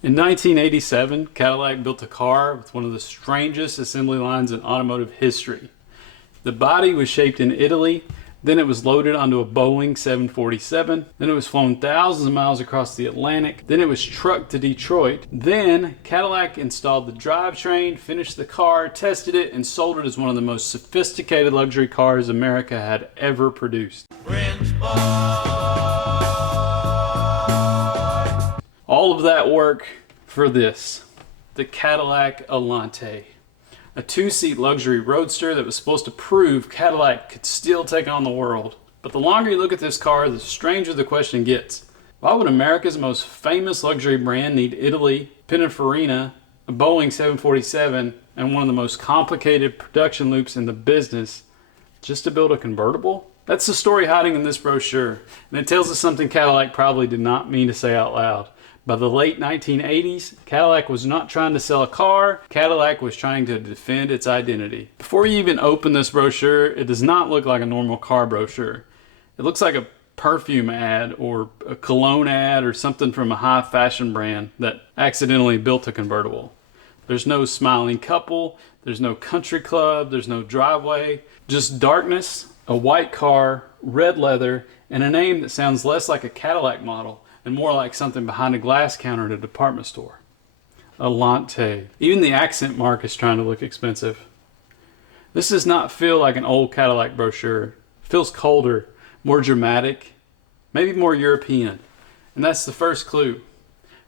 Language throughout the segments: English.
In 1987, Cadillac built a car with one of the strangest assembly lines in automotive history. The body was shaped in Italy, then it was loaded onto a Boeing 747, then it was flown thousands of miles across the Atlantic, then it was trucked to Detroit. Then Cadillac installed the drivetrain, finished the car, tested it, and sold it as one of the most sophisticated luxury cars America had ever produced. All of that work for this, the Cadillac Allanté, a two-seat luxury roadster that was supposed to prove Cadillac could still take on the world. But the longer you look at this car, the stranger the question gets. Why would America's most famous luxury brand need Italy, Pininfarina, a Boeing 747, and one of the most complicated production loops in the business just to build a convertible? That's the story hiding in this brochure, and it tells us something Cadillac probably did not mean to say out loud. By the late 1980s, Cadillac was not trying to sell a car, Cadillac was trying to defend its identity. Before you even open this brochure, it does not look like a normal car brochure. It looks like a perfume ad or a cologne ad or something from a high fashion brand that accidentally built a convertible. There's no smiling couple, there's no country club, there's no driveway, just darkness, a white car, red leather, and a name that sounds less like a Cadillac model and more like something behind a glass counter at a department store. Allanté. Even the accent mark is trying to look expensive. This does not feel like an old Cadillac brochure. It feels colder, more dramatic, maybe more European. And that's the first clue.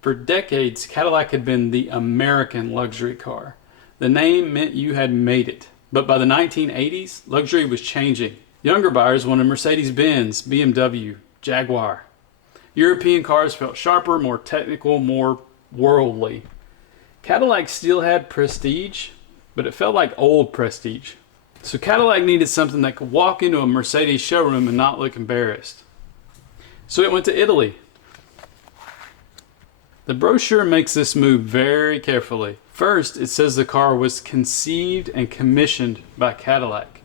For decades, Cadillac had been the American luxury car. The name meant you had made it. But by the 1980s, luxury was changing. Younger buyers wanted Mercedes-Benz, BMW, Jaguar. European cars felt sharper, more technical, more worldly. Cadillac still had prestige, but it felt like old prestige. So Cadillac needed something that could walk into a Mercedes showroom and not look embarrassed. So it went to Italy. The brochure makes this move very carefully. First, it says the car was conceived and commissioned by Cadillac.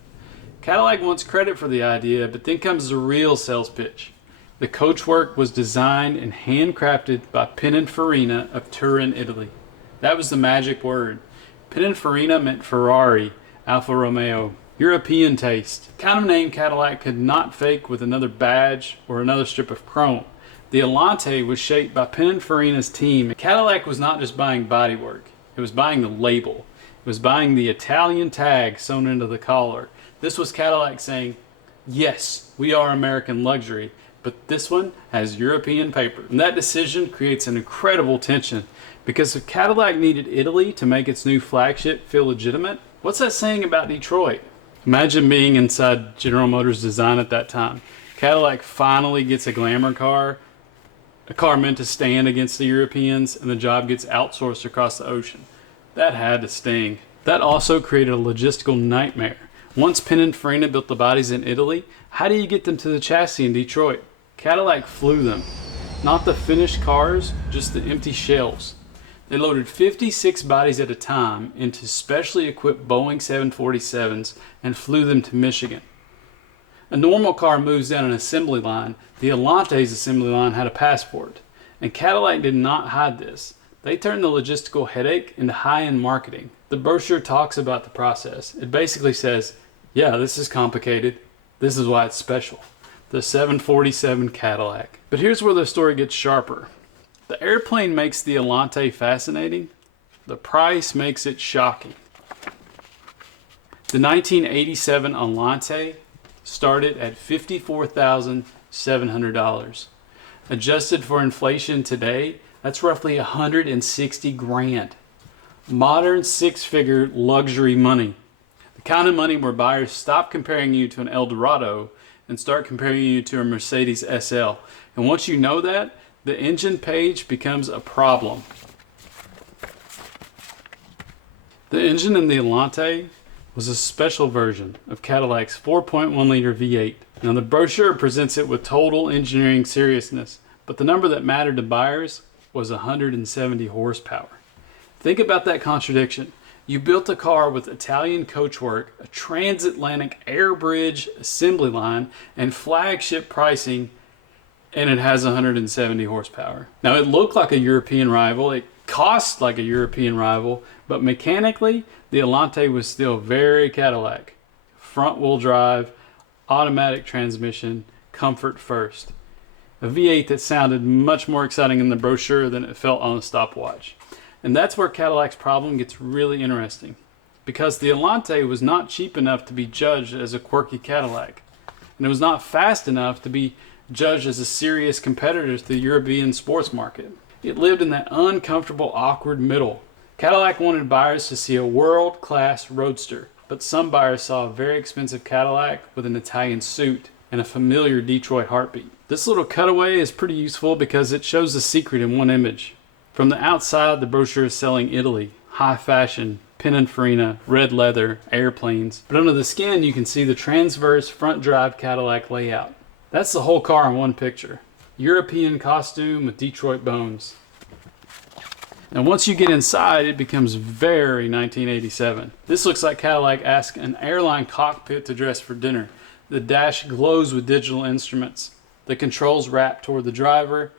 Cadillac wants credit for the idea, but then comes the real sales pitch. The coachwork was designed and handcrafted by Pininfarina of Turin, Italy. That was the magic word. Pininfarina meant Ferrari, Alfa Romeo, European taste. The kind of name Cadillac could not fake with another badge or another strip of chrome. The Allanté was shaped by Pininfarina's team. Cadillac was not just buying bodywork, it was buying the label. It was buying the Italian tag sewn into the collar. This was Cadillac saying, yes, we are American luxury, but this one has European paper. And that decision creates an incredible tension, because if Cadillac needed Italy to make its new flagship feel legitimate, what's that saying about Detroit? Imagine being inside General Motors design at that time. Cadillac finally gets a glamour car, a car meant to stand against the Europeans, and the job gets outsourced across the ocean. That had to sting. That also created a logistical nightmare. Once Pininfarina built the bodies in Italy, how do you get them to the chassis in Detroit? Cadillac flew them. Not the finished cars, just the empty shells. They loaded 56 bodies at a time into specially equipped Boeing 747s and flew them to Michigan. A normal car moves down an assembly line. The Allanté's assembly line had a passport. And Cadillac did not hide this. They turned the logistical headache into high-end marketing. The brochure talks about the process. It basically says, yeah, this is complicated. This is why it's special. The 747 Cadillac. But here's where the story gets sharper. The airplane makes the Allanté fascinating. The price makes it shocking. The 1987 Allanté started at $54,700. Adjusted for inflation today, that's roughly 160 grand. Modern six-figure luxury money. The kind of money where buyers stop comparing you to an Eldorado and start comparing you to a Mercedes SL. And once you know that, the engine page becomes a problem. The engine in the Allanté was a special version of Cadillac's 4.1 liter V8. Now the brochure presents it with total engineering seriousness, but the number that mattered to buyers was 170 horsepower. Think about that contradiction. You built a car with Italian coachwork, a transatlantic air bridge assembly line, and flagship pricing, and it has 170 horsepower. Now, it looked like a European rival. It cost like a European rival, but mechanically, the Allanté was still very Cadillac. Front-wheel drive, automatic transmission, comfort first. A V8 that sounded much more exciting in the brochure than it felt on the stopwatch. And that's where Cadillac's problem gets really interesting, because the Allanté was not cheap enough to be judged as a quirky Cadillac, and it was not fast enough to be judged as a serious competitor to the European sports market. It lived in that uncomfortable, awkward middle. Cadillac wanted buyers to see a world-class roadster, but some buyers saw a very expensive Cadillac with an Italian suit and a familiar Detroit heartbeat. This little cutaway is pretty useful because it shows the secret in one image. From the outside, the brochure is selling Italy, high fashion, Pininfarina, red leather, airplanes. But under the skin, you can see the transverse front drive Cadillac layout. That's the whole car in one picture. European costume with Detroit bones. And once you get inside, it becomes very 1987. This looks like Cadillac asked an airline cockpit to dress for dinner. The dash glows with digital instruments. The controls wrap toward the driver.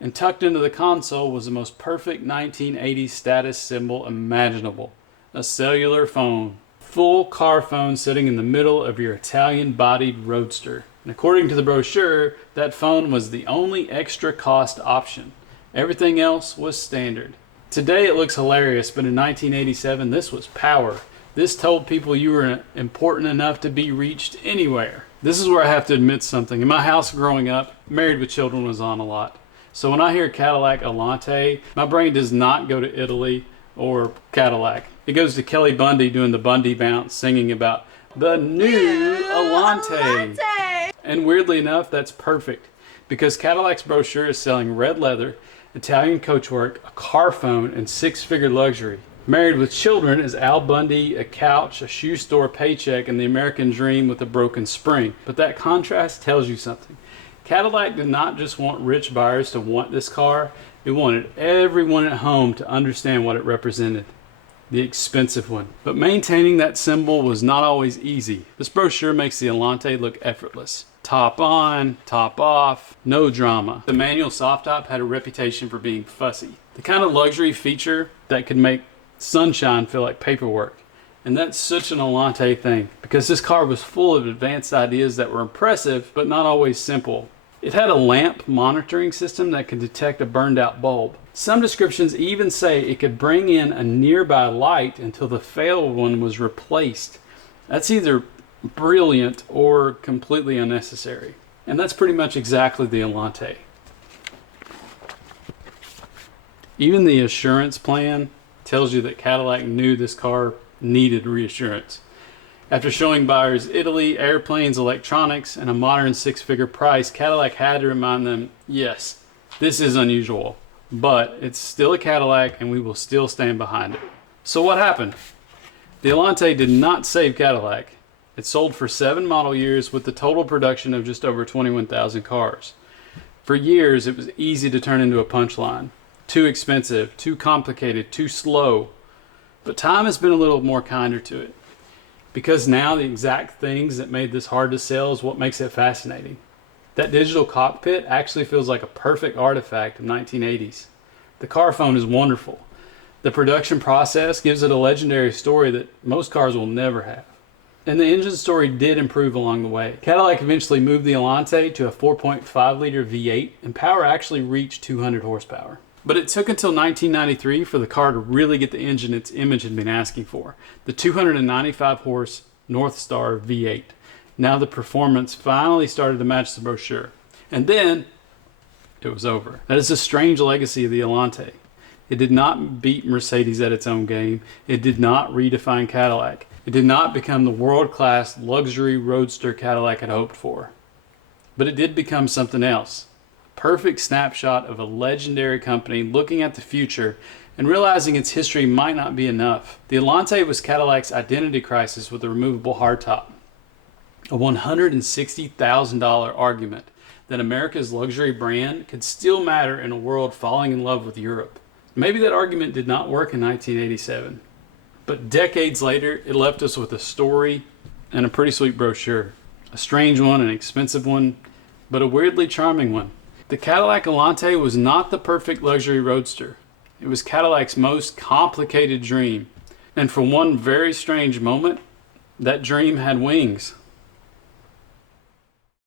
And tucked into the console was the most perfect 1980s status symbol imaginable. A cellular phone. Full car phone sitting in the middle of your Italian-bodied roadster. And according to the brochure, that phone was the only extra cost option. Everything else was standard. Today it looks hilarious, but in 1987 this was power. This told people you were important enough to be reached anywhere. This is where I have to admit something. In my house growing up, Married with Children was on a lot. So when I hear Cadillac Allanté, my brain does not go to Italy or Cadillac. It goes to Kelly Bundy doing the Bundy bounce, singing about the new Allanté. And weirdly enough, that's perfect, because Cadillac's brochure is selling red leather, Italian coachwork, a car phone, and six-figure luxury. Married with Children is Al Bundy, a couch, a shoe store paycheck, and the American dream with a broken spring. But that contrast tells you something. Cadillac did not just want rich buyers to want this car, it wanted everyone at home to understand what it represented. The expensive one. But maintaining that symbol was not always easy. This brochure makes the Allanté look effortless. Top on, top off, no drama. The manual soft top had a reputation for being fussy. The kind of luxury feature that could make sunshine feel like paperwork. And that's such an Allanté thing, because this car was full of advanced ideas that were impressive, but not always simple. It had a lamp monitoring system that could detect a burned out bulb. Some descriptions even say it could bring in a nearby light until the failed one was replaced. That's either brilliant or completely unnecessary. And that's pretty much exactly the Allanté. Even the assurance plan tells you that Cadillac knew this car needed reassurance. After showing buyers Italy, airplanes, electronics, and a modern six-figure price, Cadillac had to remind them, yes, this is unusual, but it's still a Cadillac and we will still stand behind it. So what happened? The Allanté did not save Cadillac. It sold for 7 model years with the total production of just over 21,000 cars. For years, it was easy to turn into a punchline. Too expensive, too complicated, too slow. But time has been a little more kinder to it. Because now the exact things that made this hard to sell is what makes it fascinating. That digital cockpit actually feels like a perfect artifact of 1980s. The car phone is wonderful. The production process gives it a legendary story that most cars will never have. And the engine story did improve along the way. Cadillac eventually moved the Allanté to a 4.5 liter V8, and power actually reached 200 horsepower. But it took until 1993 for the car to really get the engine its image had been asking for, the 295 horse North Star V8. Now the performance finally started to match the brochure. And then it was over. That is a strange legacy of the Allanté. It did not beat Mercedes at its own game. It did not redefine Cadillac. It did not become the world-class luxury roadster Cadillac had hoped for. But it did become something else. Perfect snapshot of a legendary company looking at the future and realizing its history might not be enough. The Allanté was Cadillac's identity crisis with a removable hardtop. A $160,000 argument that America's luxury brand could still matter in a world falling in love with Europe. Maybe that argument did not work in 1987, but decades later it left us with a story and a pretty sweet brochure. A strange one, an expensive one, but a weirdly charming one. The Cadillac Allanté was not the perfect luxury roadster. It was Cadillac's most complicated dream. And for one very strange moment, that dream had wings.